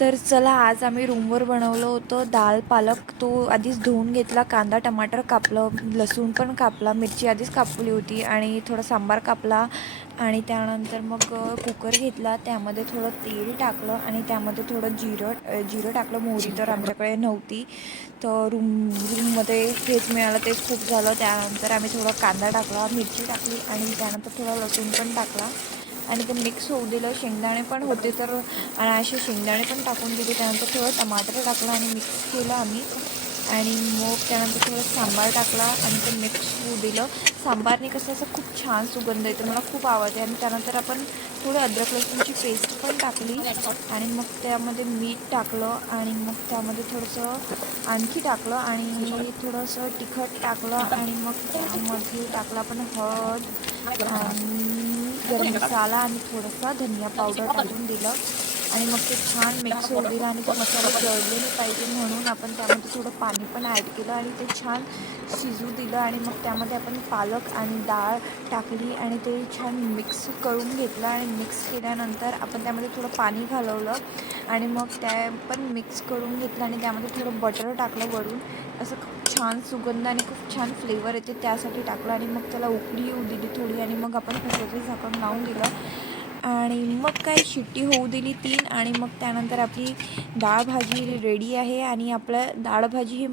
तर चला, आज आम्ही रूमवर बनवलं होतं दाल पालक. तो आधीच धुवून घेतला, कांदा टमाटर कापलं, लसूण पण कापला, मिरची आधीच कापली होती आणि थोडा सांबार कापला. आणि त्यानंतर मग कुकर घेतला, त्यामध्ये थोडं तेल टाकलं आणि त्यामध्ये थोडं जिरं टाकलं. मोहरी तर आमच्याकडे नव्हती, तर रूममध्ये हेच मिळालं, तेच खूप झालं. त्यानंतर आम्ही थोडा कांदा टाकला, मिरची टाकली आणि त्यानंतर थोडा लसूण पण टाकला आणि ते मिक्स होऊ दिलं. शेंगदाणे पण होते तर आणि असे शेंगदाणे पण टाकून दिले. त्यानंतर थोडं टमाटर टाकलं आणि मिक्स केलं आम्ही. आणि मग त्यानंतर थोडं सांबार टाकला आणि ते मिक्स होऊ दिलं. सांबारने कसं असं खूप छान सुगंध येतो, मला खूप आवडते. आणि त्यानंतर आपण थोडं अद्रक लसूणची पेस्ट पण टाकली आणि मग त्यामध्ये मीठ टाकलं आणि मग त्यामध्ये थोडंसं आणखी टाकलं आणि थोडंसं तिखट टाकलं आणि मग त्यामध्ये टाकलं आपण हळद आणि गरम मसाला आणि थोडासा धनिया पावडर टाकून दिलं आणि मग ते छान मिक्स होऊ दिलं. आणि ते मसाले जळले नाही पाहिजे म्हणून आपण त्यामध्ये थोडं पाणी पण ॲड केलं आणि ते छान शिजू दिलं. आणि मग त्यामध्ये आपण पालक आणि डाळ टाकली आणि ते छान मिक्स करून घेतलं. आणि मिक्स केल्यानंतर आपण त्यामध्ये थोडं पाणी घालवलं आणि मग त्या पण मिक्स करून घेतलं आणि त्यामध्ये थोडं बटर टाकलं वरून. असं खूप छान सुगंध आणि खूप छान फ्लेवर येते, त्यासाठी टाकलं. आणि मग त्याला उकळी येऊ दिली थोडी आणि मग आपण कुकरचं झाकण लावून दिलं आणि मग काय शिट्टी होऊ दिली 3. आणि मग त्यानंतर आपली डाळ भाजी रेडी आहे. आणि आपलं डाळ भाजी ही